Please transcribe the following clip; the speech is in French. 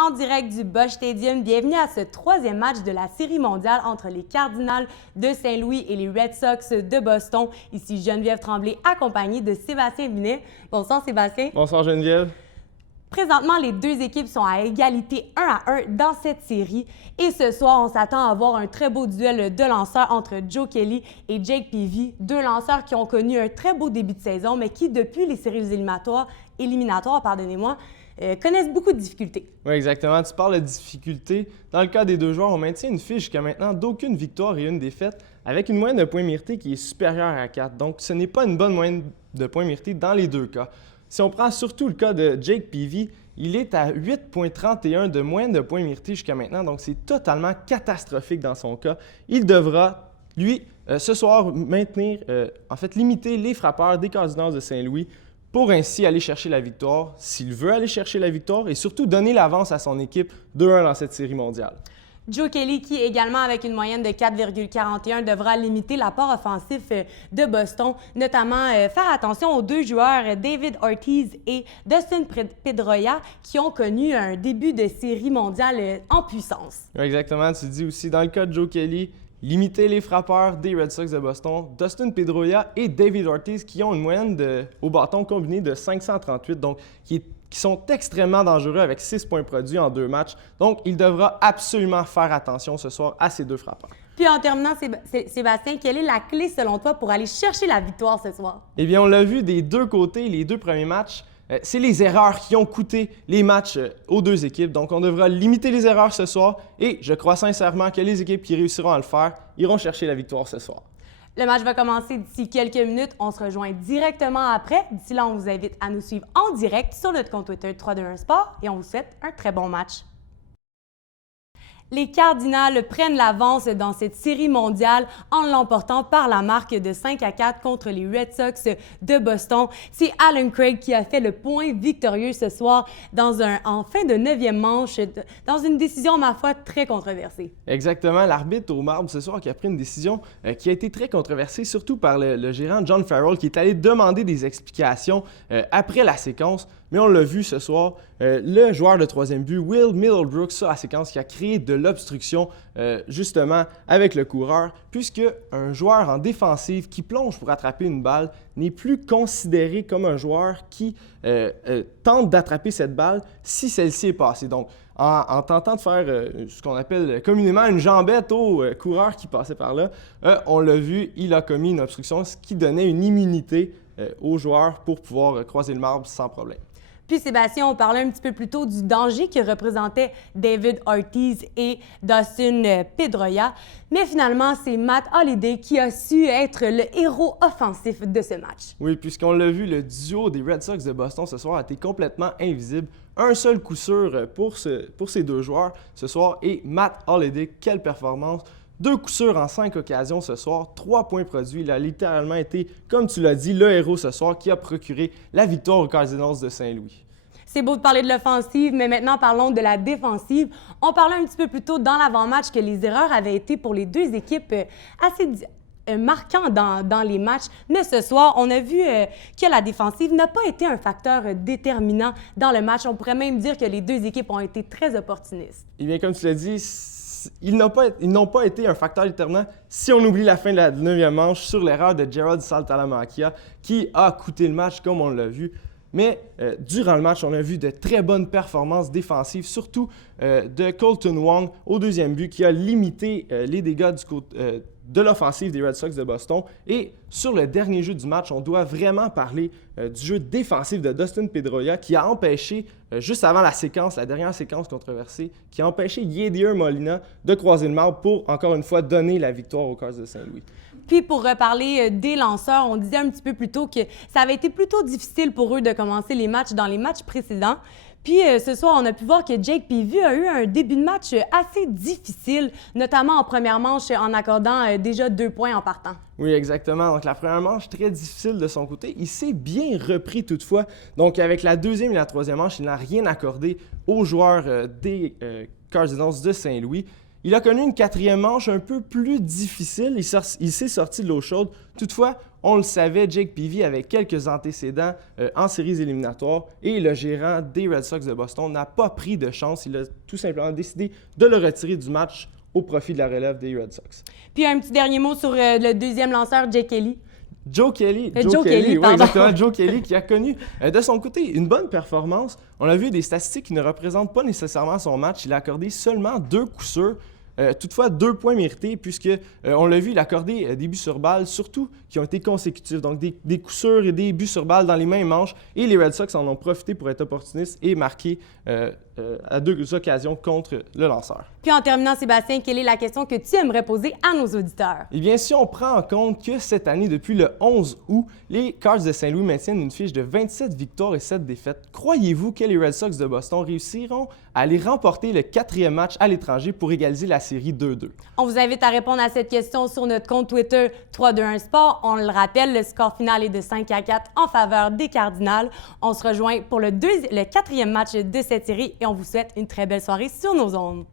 En direct du Bosch Stadium, bienvenue à ce troisième match de la Série mondiale entre les Cardinals de Saint-Louis et les Red Sox de Boston. Ici Geneviève Tremblay, accompagnée de Sébastien Binet. Bonsoir Sébastien. Bonsoir Geneviève. Présentement, les deux équipes sont à égalité 1-1 dans cette série. Et ce soir, on s'attend à voir un très beau duel de lanceurs entre Joe Kelly et Jake Peavy. Deux lanceurs qui ont connu un très beau début de saison, mais qui, depuis les séries éliminatoires, connaissent beaucoup de difficultés. Oui, exactement. Tu parles de difficultés. Dans le cas des deux joueurs, on maintient une fiche jusqu'à maintenant d'aucune victoire et une défaite, avec une moyenne de points mérités qui est supérieure à 4. Donc, ce n'est pas une bonne moyenne de points mérités dans les deux cas. Si on prend surtout le cas de Jake Peavy, il est à 8,31 de moyenne de points mérités jusqu'à maintenant, donc c'est totalement catastrophique dans son cas. Il devra, lui, ce soir, limiter les frappeurs des Cardinals de Saint-Louis pour ainsi aller chercher la victoire, s'il veut aller chercher la victoire, et surtout donner l'avance à son équipe 2-1 dans cette série mondiale. Joe Kelly, qui également avec une moyenne de 4,41, devra limiter l'apport offensif de Boston, notamment faire attention aux deux joueurs David Ortiz et Dustin Pedroia, qui ont connu un début de série mondiale en puissance. Exactement, tu dis aussi dans le cas de Joe Kelly, limiter les frappeurs des Red Sox de Boston, Dustin Pedroia et David Ortiz, qui ont une moyenne au bâton combinée de 538, donc qui sont extrêmement dangereux avec 6 points produits en 2 matchs. Donc, il devra absolument faire attention ce soir à ces deux frappeurs. Puis en terminant, Sébastien, quelle est la clé selon toi pour aller chercher la victoire ce soir? Eh bien, on l'a vu des deux côtés, les deux premiers matchs. C'est les erreurs qui ont coûté les matchs aux deux équipes. Donc, on devra limiter les erreurs ce soir et je crois sincèrement que les équipes qui réussiront à le faire iront chercher la victoire ce soir. Le match va commencer d'ici quelques minutes. On se rejoint directement après. D'ici là, on vous invite à nous suivre en direct sur notre compte Twitter 321 Sport et on vous souhaite un très bon match. Les Cardinals prennent l'avance dans cette série mondiale en l'emportant par la marque de 5-4 contre les Red Sox de Boston. C'est Alan Craig qui a fait le point victorieux ce soir en fin de 9e manche, dans une décision, ma foi, très controversée. Exactement. L'arbitre au marbre ce soir qui a pris une décision qui a été très controversée, surtout par le gérant John Farrell qui est allé demander des explications après la séquence. Mais on l'a vu ce soir, le joueur de troisième but, Will Middlebrooks, sur la séquence qui a créé de l'obstruction justement avec le coureur, puisque un joueur en défensive qui plonge pour attraper une balle n'est plus considéré comme un joueur qui tente d'attraper cette balle si celle-ci est passée. Donc, en tentant de faire ce qu'on appelle communément une jambette au coureur qui passait par là, on l'a vu, il a commis une obstruction, ce qui donnait une immunité au joueur pour pouvoir croiser le marbre sans problème. Puis Sébastien, on parlait un petit peu plus tôt du danger que représentaient David Ortiz et Dustin Pedroia. Mais finalement, c'est Matt Holliday qui a su être le héros offensif de ce match. Oui, puisqu'on l'a vu, le duo des Red Sox de Boston ce soir a été complètement invisible. Un seul coup sûr pour ces deux joueurs ce soir et Matt Holliday, quelle performance! 2 coups sûrs en 5 occasions ce soir, 3 points produits. Il a littéralement été, comme tu l'as dit, le héros ce soir qui a procuré la victoire aux Cardinals de Saint-Louis. C'est beau de parler de l'offensive, mais maintenant parlons de la défensive. On parlait un petit peu plus tôt dans l'avant-match que les erreurs avaient été pour les deux équipes assez marquantes dans les matchs. Mais ce soir, on a vu que la défensive n'a pas été un facteur déterminant dans le match. On pourrait même dire que les deux équipes ont été très opportunistes. Eh bien, comme tu l'as dit, ils n'ont pas été un facteur déterminant si on oublie la fin de la 9e manche sur l'erreur de Gerald Saltalamacchia qui a coûté le match comme on l'a vu. Mais durant le match, on a vu de très bonnes performances défensives, surtout de Colton Wong au deuxième but qui a limité les dégâts de l'offensive des Red Sox de Boston. Et sur le dernier jeu du match, on doit vraiment parler du jeu défensif de Dustin Pedroia qui a empêché, juste avant la dernière séquence controversée, qui a empêché Yadier Molina de croiser le marbre pour, encore une fois, donner la victoire aux Cards de Saint-Louis. Puis pour reparler des lanceurs, on disait un petit peu plus tôt que ça avait été plutôt difficile pour eux de commencer les matchs dans les matchs précédents. Puis ce soir, on a pu voir que Jake Peavy a eu un début de match assez difficile, notamment en première manche en accordant déjà 2 points en partant. Oui, exactement. Donc la première manche, très difficile de son côté. Il s'est bien repris toutefois. Donc avec la deuxième et la troisième manche, il n'a rien accordé aux joueurs des Cardinals de Saint-Louis. Il a connu une quatrième manche un peu plus difficile. Il s'est sorti de l'eau chaude. Toutefois, on le savait, Jake Peavy avait quelques antécédents en séries éliminatoires et le gérant des Red Sox de Boston n'a pas pris de chance. Il a tout simplement décidé de le retirer du match au profit de la relève des Red Sox. Puis un petit dernier mot sur le deuxième lanceur, Jake Kelly. Joe Kelly, pardon. exactement, Joe Kelly qui a connu de son côté une bonne performance. On a vu des statistiques qui ne représentent pas nécessairement son match. Il a accordé seulement 2 coups sûrs. Toutefois, 2 points mérités, puisque on l'a vu, il a accordé des buts sur balle, surtout qui ont été consécutifs. Donc, des coups sûrs et des buts sur balle dans les mêmes manches. Et les Red Sox en ont profité pour être opportunistes et marquer à 2 occasions contre le lanceur. Puis en terminant, Sébastien, quelle est la question que tu aimerais poser à nos auditeurs? Eh bien, si on prend en compte que cette année, depuis le 11 août, les Cards de Saint-Louis maintiennent une fiche de 27 victoires et 7 défaites, croyez-vous que les Red Sox de Boston réussiront à aller remporter le 4e match à l'étranger pour égaliser la série 2-2? On vous invite à répondre à cette question sur notre compte Twitter 321 Sport. On le rappelle, le score final est de 5-4 en faveur des Cardinals. On se rejoint pour le 4e match de cette série et on vous souhaite une très belle soirée sur nos ondes.